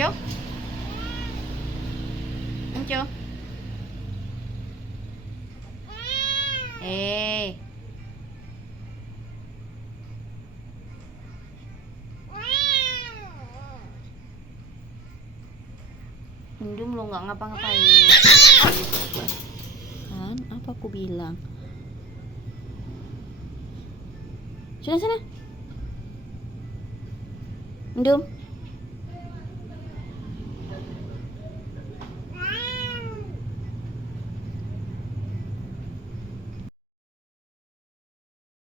Anco? Anco? Indum lo nggak ngapa-ngapain kan? Apa aku bilang? Sana sana. Indum.